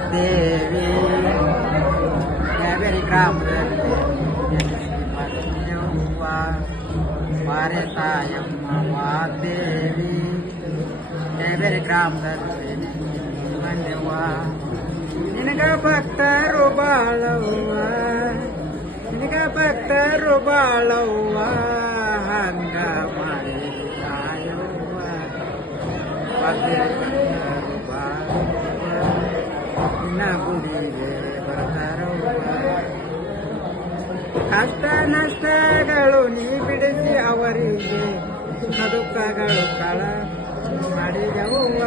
ವಾಗ್ದೇವಿ ಬೇರೆ ಗ್ರಾಮದಲ್ಲಿ ಯವ್ವ ಬಾರೆ ತಾಯಮ್ಮ ವಾಗ್ದೇವಿ ಬೇರೆ ಗ್ರಾಮದಲ್ಲಿ ಬಂದೆವ್ವ ನಿನಗ ಭಕ್ತರು ಬಾಳವ್ವ ನಿನಗ ಭಕ್ತರು ಬಾಳವ್ವ ಹಂಗ ಮಾಡಿ ತಾಯವ್ವ ವಾಗ್ದೇವಿ ಭಕ್ತರು ಬಾಳವ್ವ ನಿನ್ನ ಗುಡಿಗೆ ಬರ್ತಾರವ್ವ ಕಷ್ಟ ನಷ್ಟಗಳು ನೀ ಬಿಡಿಸಿ ಅವರಿಗೆ ದುಃಖಗಳು ಕಳ ಮಾಡಿದವ್ವ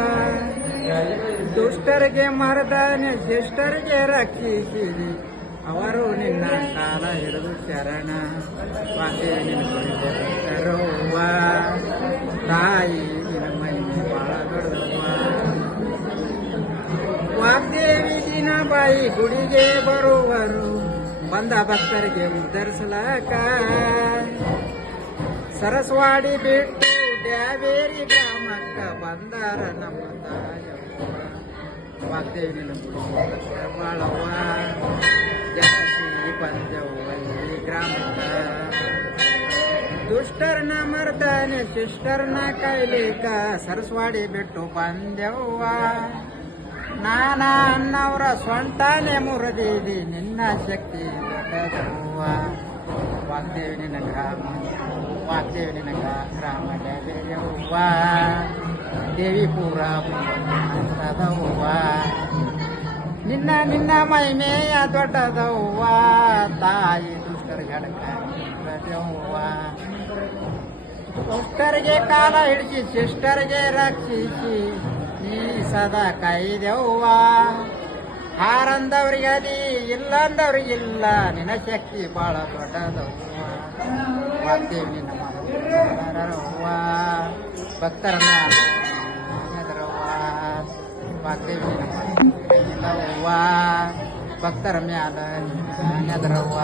ದುಷ್ಟರಿಗೆ ಮರದಾನೆ ಶಿಷ್ಟರಿಗೆ ರಕ್ಷಿಸಿರಿ ಅವರು ನಿನ್ನ ಕಾಲ ಹಿಡಿದು ಶರಣ ವಾಸೆ ನಿನ್ನ ತಾಯಿ ನಿನ್ನ ಮಹಿಮೆ ಬಾಳ ದೊಡ್ಡವ್ವ ವಾಗ್ದೇವಿ ದಿನ ಬಾಯಿ ಗುಡಿಗೆ ಬರುವರು ಬಂದ ಭಕ್ತರಿಗೆ ಉದ್ಧರಿಸಲಾಕ ಸರಸ್ವಾಡಿ ಬಿಟ್ಟು ಡ್ಯಾಬೇರಿ ಗ್ರಾಮಕ್ಕ ಬಂದಾರ ನಮ್ಮ ತಾಯವ್ವ ವಾಗ್ದೇವಿ ನಿನ್ನ ಗುಡಿಗೆ ಬಾಳವ್ವ ಜಾಸ್ತಿ ಬಂದೆವ್ವ ಈ ಗ್ರಾಮಕ್ಕ ದುಷ್ಟರನ್ನ ಮರ್ದಾನೆ ಶಿಷ್ಟರನ್ನ ಕೈಲಿಕ ಸರಸ್ವಾಡಿ ಬಿಟ್ಟು ಬಂದೆವ್ವ ನಾನ ಅನ್ನವರ ಸ್ವಂತಾನೆ ಮುರಿದಿದಿ ನಿನ್ನ ಶಕ್ತಿ ದೊಡ್ಡದವ್ವ ವಾಗ್ದೇವಿ ನಿನ್ನ ಗ್ರಾಮ ವಾಗ್ದೇವಿ ನಿನ್ನ ಗ್ರಾಮ ದೇವಿಯವ್ವ ದೇವಿ ಪೂರ ದೊಡ್ಡದವ್ವ ನಿನ್ನ ನಿನ್ನ ಮಹಿಮೆಯ ದೊಡ್ಡದವ್ವ ತಾಯಿ ದುಷ್ಟರ ಗಡಕವ್ವ ದುಷ್ಟರಿಗೆ ಕಾಲ ಹಿಡಿಸಿ ಶಿಷ್ಟರಿಗೆ ರಕ್ಷಿಸಿ ನೀ ಸದಾ ಕೈದೆವ್ವ ಹಾರಂದವ್ರಿಗೆ ಅದಿ ಇಲ್ಲಂದವ್ರಿಗಿಲ್ಲ ನಿನ್ನ ಶಕ್ತಿ ಬಾಳ ದೊಡ್ಡದವ್ವ ವಾಗ್ದೇವಿ ನಿನ್ನ ಮರವ್ವ ಭಕ್ತರ ಮ್ಯಾಲವ್ವ ವಾಗ್ದೇವಿ ನಿನ್ನವ್ವ ಭಕ್ತರ ಮ್ಯಾಲ ನೆದರವ್ವ